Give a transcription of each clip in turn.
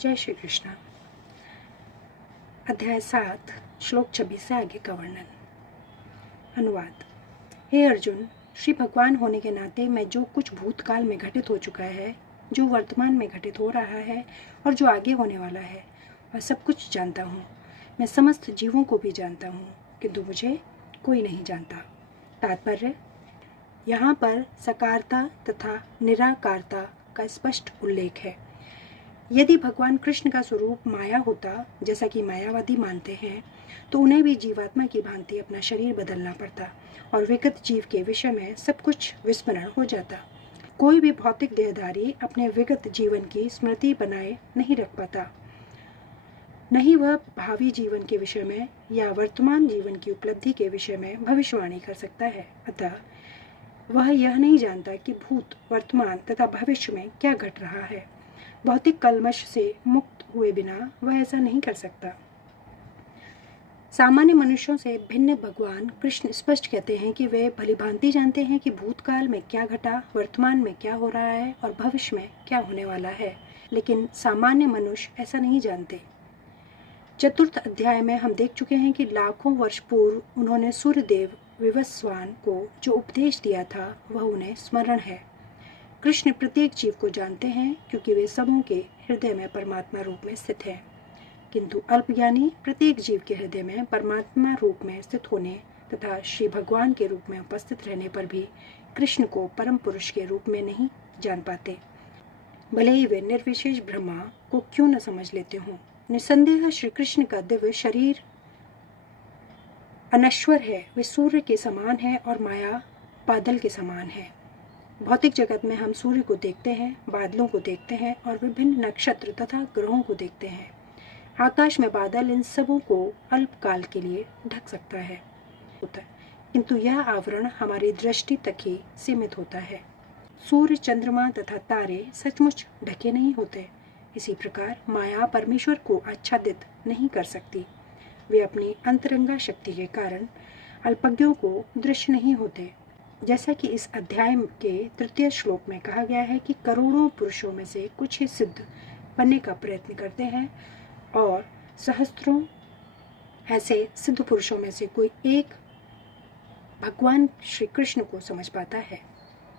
जय श्री कृष्ण। अध्याय 7 श्लोक 26 से आगे का वर्णन। अनुवाद। हे अर्जुन, श्री भगवान होने के नाते मैं जो कुछ भूतकाल में घटित हो चुका है, जो वर्तमान में घटित हो रहा है और जो आगे होने वाला है, वह सब कुछ जानता हूँ। मैं समस्त जीवों को भी जानता हूँ, किंतु मुझे कोई नहीं जानता। तात्पर्य: यहाँ पर सकारता तथा निराकारता का स्पष्ट उल्लेख है। यदि भगवान कृष्ण का स्वरूप माया होता, जैसा कि मायावादी मानते हैं, तो उन्हें भी जीवात्मा की भांति अपना शरीर बदलना पड़ता और विगत जीव के विषय में सब कुछ विस्मरण हो जाता। कोई भी भौतिक देहधारी अपने विगत जीवन की स्मृति बनाए नहीं रख पाता, नहीं वह भावी जीवन के विषय में या वर्तमान जीवन की उपलब्धि के विषय में भविष्यवाणी कर सकता है। अतः वह यह नहीं जानता कि भूत, वर्तमान तथा भविष्य में क्या घट रहा है। भौतिक कल्मश से मुक्त हुए बिना वह ऐसा नहीं कर सकता। सामान्य मनुष्यों से भिन्न भगवान कृष्ण स्पष्ट कहते हैं कि वे भलीभांति जानते हैं कि भूतकाल में क्या घटा, वर्तमान में क्या हो रहा है और भविष्य में क्या होने वाला है, लेकिन सामान्य मनुष्य ऐसा नहीं जानते। चतुर्थ अध्याय में हम देख चुके हैं कि लाखों वर्ष पूर्व उन्होंने सूर्यदेव विवस्वान को जो उपदेश दिया था वह उन्हें स्मरण है। कृष्ण प्रत्येक जीव को जानते हैं क्योंकि वे सबों के हृदय में परमात्मा रूप में स्थित हैं, किंतु अल्पज्ञानी प्रत्येक जीव के हृदय में परमात्मा रूप में स्थित होने तथा श्री भगवान के रूप में उपस्थित रहने पर भी कृष्ण को परम पुरुष के रूप में नहीं जान पाते, भले ही वे निर्विशेष ब्रह्मा को क्यों न समझ लेते हों। निसंदेह श्री कृष्ण का दिव्य शरीर अनश्वर है, वे सूर्य के समान है और माया बादल के समान है। भौतिक जगत में हम सूर्य को देखते हैं, बादलों को देखते हैं और विभिन्न नक्षत्र तथा ग्रहों को देखते हैं। आकाश में बादल इन सबों को अल्पकाल के लिए ढक सकता है, किंतु यह आवरण हमारी दृष्टि तक ही सीमित होता है। सूर्य, चंद्रमा तथा तारे सचमुच ढके नहीं होते। इसी प्रकार माया परमेश्वर को आच्छादित नहीं कर सकती। वे अपनी अंतरंगा शक्ति के कारण अल्पज्ञों को दृश्य नहीं होते। जैसा कि इस अध्याय के तृतीय श्लोक में कहा गया है कि करोड़ों पुरुषों में से कुछ ही सिद्ध बनने का प्रयत्न करते हैं और सहस्त्रों ऐसे सिद्ध पुरुषों में से कोई एक भगवान श्री कृष्ण को समझ पाता है,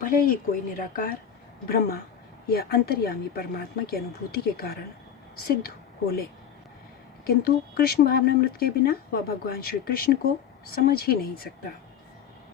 भले ही कोई निराकार ब्रह्मा या अंतर्यामी परमात्मा की अनुभूति के कारण सिद्ध हो ले, किंतु कृष्ण भावनामृत के बिना वह भगवान श्री कृष्ण को समझ ही नहीं सकता।